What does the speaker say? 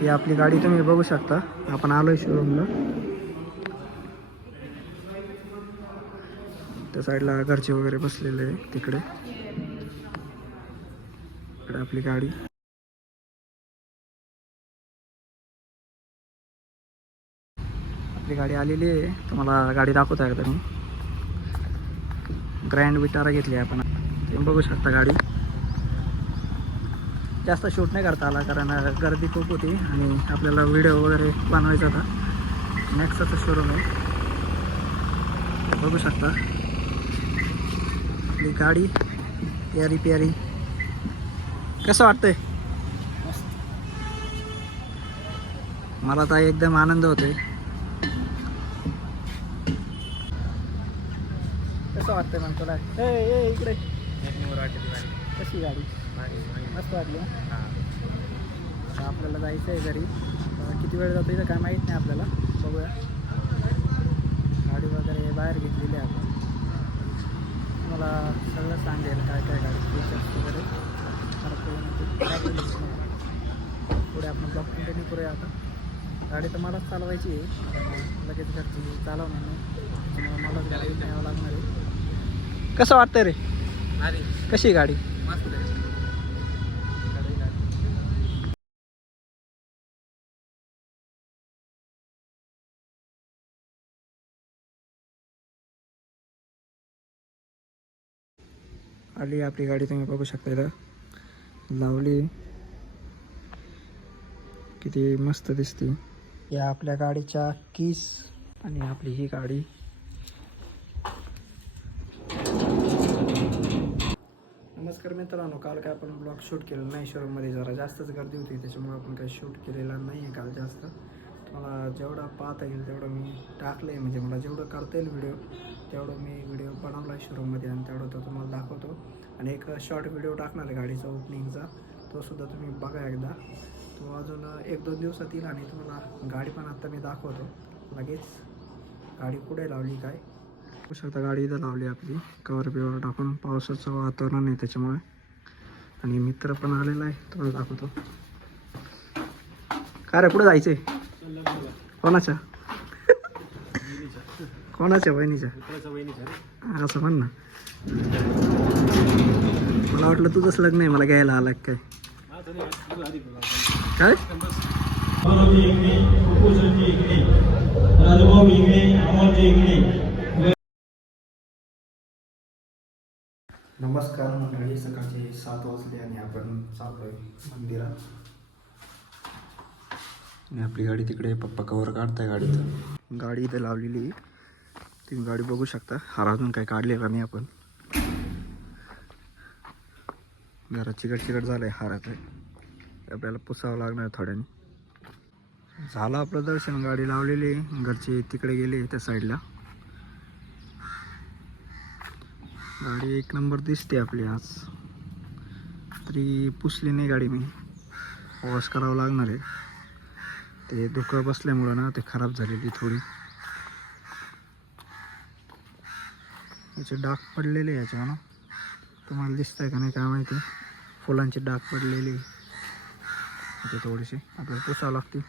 ही आपली गाडी तुम्ही बघू शकता. आपण आलोय शोरूमला. त्या साईडला घरचे वगैरे बसलेले आहे तिकडे. इकडे आपली गाडी. आपली गाडी आलेली आहे. तुम्हाला गाडी दाखवतो एकदा मी. ग्रँड विटारा घेतली आहे आपण. तुम्ही बघू शकता गाडी. जास्त शूट नाही करता आला कारण गर्दी खूप होती आणि आपल्याला व्हिडिओ वगैरे बनवायचा होता. नेक्साचं शोरूम आहे. बघू शकता आपली गाडी प्यारी प्यारी. कसं वाटतंय? मला तर एकदम आनंद होतोय. कसं वाटतंय मग तुला? ए इकडे. कशी गाडी? मस्त वाटली. आपल्याला जायचं आहे घरी. किती वेळ जातो इथं काय माहीत नाही आपल्याला. बघूया. गाडी वगैरे बाहेर घेतलेली आहे आपण. मला सगळं सांगेल काय काय गाडी फीचर्स वगैरे. पुढे आपण ब्लॉग कंटिन्यू करूया. आता गाडी तर मलाच चालवायची आहे. लगेच घरची चालवणार नाही. त्यामुळे मलाच गाडी न्यावं लागणार आहे. कसं वाटतंय रे? कशी गाडी? मस्त आहे. आली आपली गाडी. तुम्ही बघू शकता इथं लावली. किती मस्त दिसते. या आपल्या गाडीच्या कीज आणि आपली ही गाडी. नमस्कार मित्रांनो. काल काय आपण ब्लॉग शूट केलेला नाही. शोरूममध्ये जरा जास्तच गर्दी होती त्याच्यामुळे आपण काही शूट केलेला नाही आहे काल जास्त. मला जेवढा पाहता येईल तेवढं मी टाकलं आहे. म्हणजे मला जेवढं करता येईल व्हिडिओ तेवढं मी व्हिडिओ बनवला आहे शोरूममध्ये आणि तेवढं तो तुम्हाला दाखवतो. आणि एक शॉर्ट व्हिडिओ टाकणार आहे गाडीचा ओपनिंगचा. तोसुद्धा तुम्ही बघा एकदा. तो अजून 1-2 दिवसात येईल आणि तुम्हाला गाडी पण आत्ता मी दाखवतो लगेच. गाडी कुठे लावली काय बघू शकता. गाडी इथं लावली आपली कवर बिवर टाकून. पावसाचं वातावरण आहे त्याच्यामुळे. आणि मित्र पण आलेला आहे तुम्हाला दाखवतो. काय रे कुठं जायचं आहे? कोणाच्या? कोणाच्या? बहिणीच्या? असं म्हण ना. मला वाटलं तुझंच लग्न आहे मला घ्यायला आला काय? काय? नमस्कार मंडळी. सकाळचे 7 वाजले आणि आपण चाललोय मंदिरात. आणि आपली गाडी तिकडे. पप्पा कवर काढताय गाडीचं. गाडी इथे लावलेली तुम्ही गाडी बघू शकता. हार अजून काही काढलेला नाही आपण. जरा चिकट झालंय हाराचं. आपल्याला पुसावं लागणार थोड्याने. झालं आपलं दर्शन. गाडी लावलेली. घरचे तिकडे गेले त्या साईडला. गाडी एक नंबर दिसते आपली आज. तरी पुसली नाही गाडी मी. वॉश करावं लागणार आहे. ते धुकं बसल्यामुळं ना ते खराब झालेली थोडी. याचे डाग पडलेले याच्यावर ना. तुम्हाला दिसत आहे का नाही काय माहिती. फुलांचे डाग पडलेले इथे थोडेसे आपल्याला पुसावं लागतील.